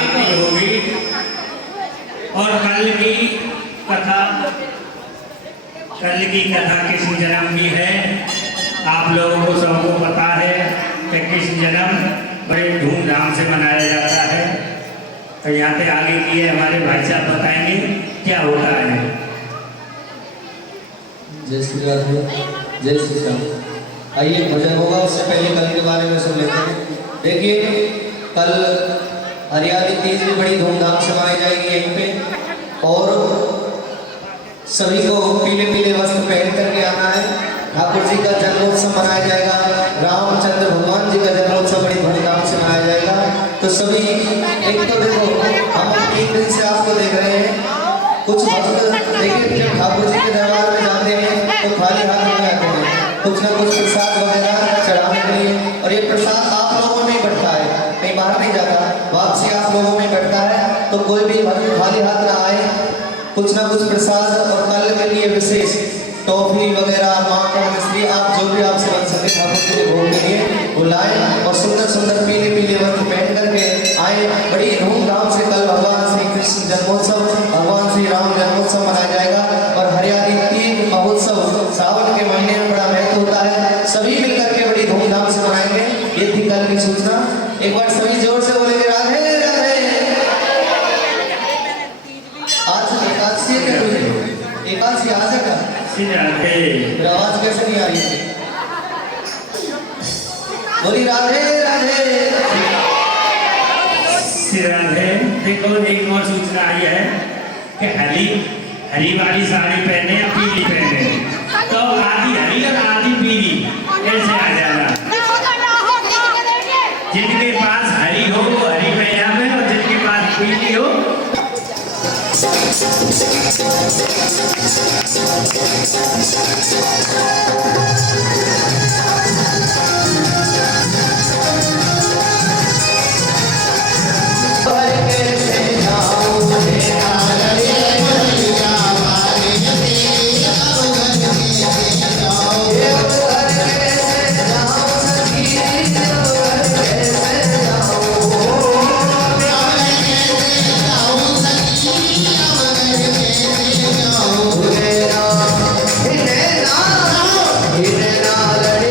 आरती होगी और कल की कथा कृष्ण जन्म की है। आप लोगों को सबको पता है कि कृष्ण जन्म बड़े धूमधाम से मनाया जाता है। तो यहाँ पे आगे की है हमारे भाई साहब बताएंगे क्या होता है। जय श्री राधे, जय श्री श्याम। आइए भजन होगा, उससे पहले कल के बारे में सुन लेते हैं। देखिए कल हरियाली तीज भी बड़ी धूमधाम से मनाई जाएगी यहीं पे, और सभी को पीले पीले वस्त्र पहन करके आना है। ठाकुर जी का जन्मोत्सव मनाया जाएगा, रामचंद्र भगवान जी का जन्मोत्सव बड़ी धूमधाम से मनाया जाएगा। तो सभी एक तो देखो हम 3 दिन से आपको देख रहे हैं, कुछ भक्त देखिए जब ठाकुर जी के दरबार में जाते हैं तो खाली हाथ नहीं आते हैं, कुछ ना कुछ प्रसाद वगैरह चढ़ाने के लिए। और ये प्रसाद आप लोगों में ही बढ़ता है, कहीं बाहर नहीं जाता, वापसी आप लोगों में बढ़ता है। तो कोई भी भक्त खाली हाथ ना आए, कुछ ना कुछ प्रसाद। और कल के लिए विशेष टॉफी वगैरह, माखन, मिश्री, आप जो भी आपसे बन सके ठाकुर जी के भोग के लिए वो लाएं, और सुंदर सुंदर पीले पीले वस्त्र पहन करके आए। बड़ी धूमधाम से कल भगवान श्री कृष्ण जन्मोत्सव, भगवान श्री राम जन्मोत्सव मनाया जाएगा। और हरियाली तीज महोत्सव सावन के महीने में बड़ा महत्व होता है, सभी मिलकर के बड़ी धूमधाम से मनाएंगे। ये थी कल की सूचना। एक बार सभी जोर से बोलेंगे राधे राधे। आज एकादशी है क्या? तुझे एकादशी आज है क्या? आवाज कैसे नहीं आ रही है? बोली राधे राधे। राधे। देखो एक और सूचना आई है कि हरी वाली साड़ी पहने या पीली पहने, तो आधी हरी और आधी पीली ऐसे आ जाना। जिनके पास हरी हो वो हरी पहनावे, और जिनके पास पीली हो लड़े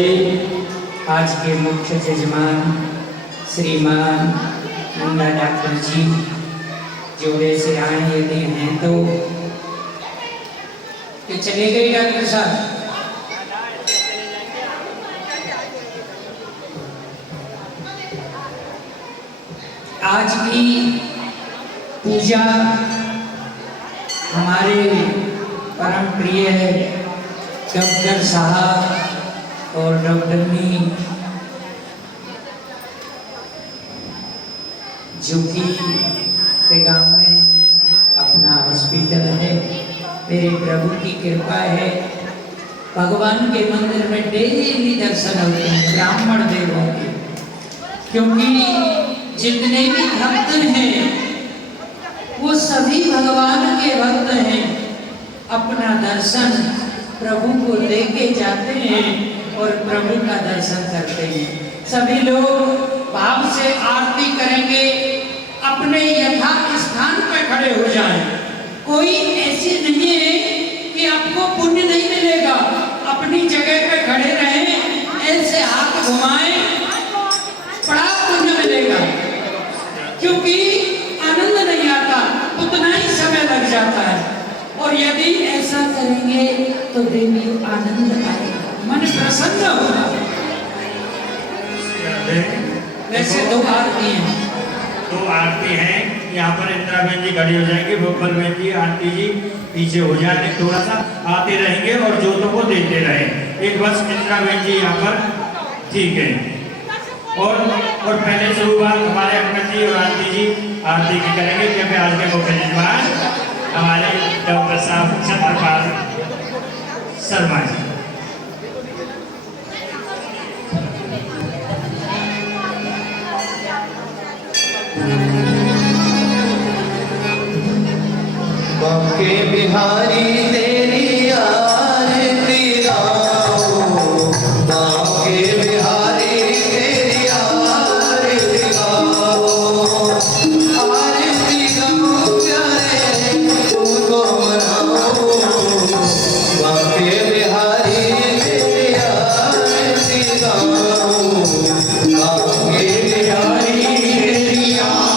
हुए आज के मुख्य जजमान श्रीमान नंदा डॉक्टर जी जोड़े से आए यदि हैं तो कि चले गए डॉक्टर साहब। आज की पूजा हमारे परम प्रिय डॉक्टर साहब और डॉक्टरनी जो कि पैगाम में अपना हॉस्पिटल है, मेरे प्रभु की कृपा है। भगवान के मंदिर में डेली दर्शन होते हैं ब्राह्मण देवों के, क्योंकि जितने भी भक्त हैं वो सभी भगवान के भक्त हैं। अपना दर्शन प्रभु को लेके जाते हैं और प्रभु का दर्शन करते हैं। सभी लोग भाव से आरती करेंगे, अपने यथार्थ स्थान पर खड़े हो जाएं। कोई ऐसी नहीं है कि आपको पुण्य नहीं मिलेगा, अपनी जगह पे खड़े रहें, ऐसे हाथ घुमाएं, बड़ा पुण्य मिलेगा। क्योंकि आनंद नहीं आता, उतना ही समय लग जाता है, और यदि ऐसा करेंगे तो देवी आनंद आएगा, मन प्रसन्न होगा। वैसे दो आरती हैं, यहाँ पर इंदिरा बहन जी खड़ी हो जाएंगे, भोपाल बहन जी, आरती जी पीछे हो जाएंगे, थोड़ा सा आते रहेंगे और जोतों को देते रहे। एक बस इंदिरा बहन जी यहाँ पर, ठीक है। और पहले शुरुआत हमारे अंकल जी और आंटी जी आरती की करेंगे, क्योंकि आज के मुख्य मेहमान हमारे डॉक्टर साहब छत्रपाल शर्मा जी। बांके बिहारी तेरी आरती गाओ, बांके बिहारी तेरी आरती गाओ, आरती गाओ प्यारे तुमको मनाओ। बांके बिहारी तेरी आरती गाओ, बांके बिहारी तेरी आरती गाओ।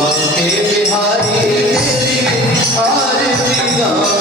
बांके बिहारी तेरी आरती गाओ।